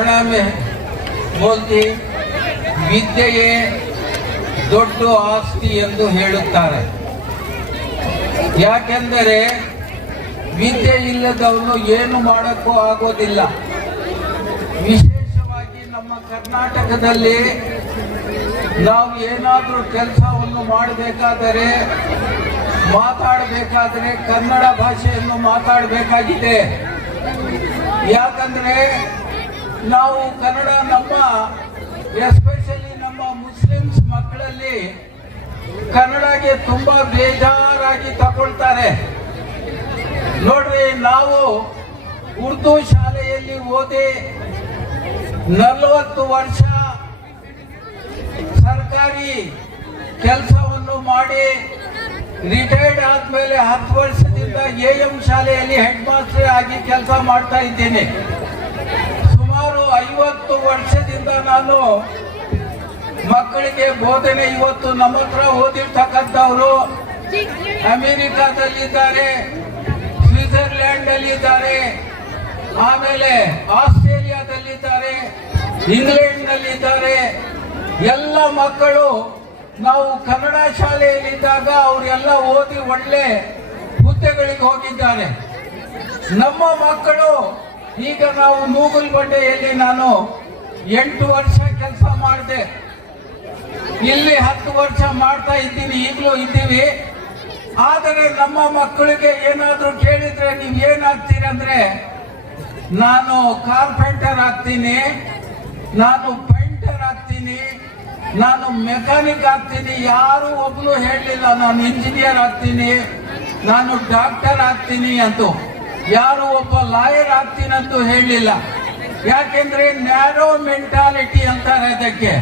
ಕನ್ನಡ में बोलती ವಿದ್ಯೆಯೇ ದೊಡ್ಡ ಆಸ್ತಿ ಎಂದು ಹೇಳುತ್ತಾರೆ. ಯಾಕೆಂದರೆ ವಿದ್ಯೆ ಇಲ್ಲದವನು ಏನು ಮಾಡಕ್ಕೂ ಆಗೋದಿಲ್ಲ. ವಿಶೇಷವಾಗಿ ನಮ್ಮ ಕರ್ನಾಟಕದಲ್ಲಿ ನಾವು ಏನಾದರೂ ಕೆಲಸವನ್ನು ಮಾಡಬೇಕಾದರೆ ಮಾತಾಡಬೇಕಾದರೆ ಕನ್ನಡ ಭಾಷೆಯನ್ನು ಮಾತಾಡಬೇಕಾಗಿದೆ. ಯಾಕಂದ್ರೆ ನಾವು ಕನ್ನಡ ನಮ್ಮ ಎಸ್ಪೆಷಲಿ ನಮ್ಮ ಮುಸ್ಲಿಮ್ಸ್ ಮಕ್ಕಳಲ್ಲಿ ಕನ್ನಡಗೆ ತುಂಬಾ ಬೇಜಾರಾಗಿ ತಗೊಳ್ತಾರೆ. ನೋಡ್ರಿ, ನಾವು ಉರ್ದು ಶಾಲೆಯಲ್ಲಿ ಓದಿ 40 ವರ್ಷ ಸರ್ಕಾರಿ ಕೆಲಸವನ್ನು ಮಾಡಿ ರಿಟೈರ್ಡ್ ಆದ್ಮೇಲೆ 10 ವರ್ಷದಿಂದ AM ಶಾಲೆಯಲ್ಲಿ ಹೆಡ್ ಮಾಸ್ಟರ್ ಆಗಿ ಕೆಲಸ ಮಾಡ್ತಾ ಇದ್ದೇನೆ. ಸುಮಾರು 50 ವರ್ಷದಿಂದ ನಾನು ಮಕ್ಕಳಿಗೆ ಬೋಧನೆ. ಇವತ್ತು ನಮ್ಮ ಹತ್ರ ಓದಿರ್ತಕ್ಕಂಥವ್ರು ಅಮೆರಿಕಾದಲ್ಲಿದ್ದಾರೆ, ಸ್ವಿಟ್ಜರ್ಲ್ಯಾಂಡ್ ಅಲ್ಲಿದ್ದಾರೆ, ಆಮೇಲೆ ಆಸ್ಟ್ರೇಲಿಯಾದಲ್ಲಿದ್ದಾರೆ, ಇಂಗ್ಲೆಂಡ್ ನಲ್ಲಿದ್ದಾರೆ. ಎಲ್ಲ ಮಕ್ಕಳು ನಾವು ಕನ್ನಡ ಶಾಲೆಯಲ್ಲಿದ್ದಾಗ ಅವರೆಲ್ಲ ಓದಿ ಒಳ್ಳೆ ಹುದ್ದೆಗಳಿಗೆ ಹೋಗಿದ್ದಾರೆ. ನಮ್ಮ ಮಕ್ಕಳು ಈಗ ನಾವು ನೂಗುಲ್ ಬಂಡೆಯಲ್ಲಿ ನಾನು 8 ವರ್ಷ ಕೆಲಸ ಮಾಡಿದೆ. ಇಲ್ಲಿ 10 ವರ್ಷ ಮಾಡ್ತಾ ಇದ್ದೀನಿ, ಈಗಲೂ ಇದ್ದೀವಿ. ಆದರೆ ನಮ್ಮ ಮಕ್ಕಳಿಗೆ ಏನಾದರೂ ಕೇಳಿದ್ರೆ ನೀವು ಏನಾಗ್ತೀರಂದ್ರೆ, ನಾನು ಕಾರ್ಪೆಂಟರ್ ಆಗ್ತೀನಿ, ನಾನು ಪೇಂಟರ್ ಆಗ್ತೀನಿ, ನಾನು ಮೆಕ್ಯಾನಿಕ್ ಆಗ್ತೀನಿ. ಯಾರು ಒಬ್ರು ಹೇಳಲಿಲ್ಲ ನಾನು ಇಂಜಿನಿಯರ್ ಆಗ್ತೀನಿ, ನಾನು ಡಾಕ್ಟರ್ ಆಗ್ತೀನಿ ಅಂತ. ಯಾರು ಒಬ್ಬ ಲಾಯರ್ ಆಗ್ತೀನಿ ಅಂತ ಹೇಳಲಿಲ್ಲ. ಯಾಕೆಂದ್ರೆ ನ್ಯಾರೋ ಮೆಂಟಾಲಿಟಿ ಅಂತಾರೆ ಅದಕ್ಕೆ.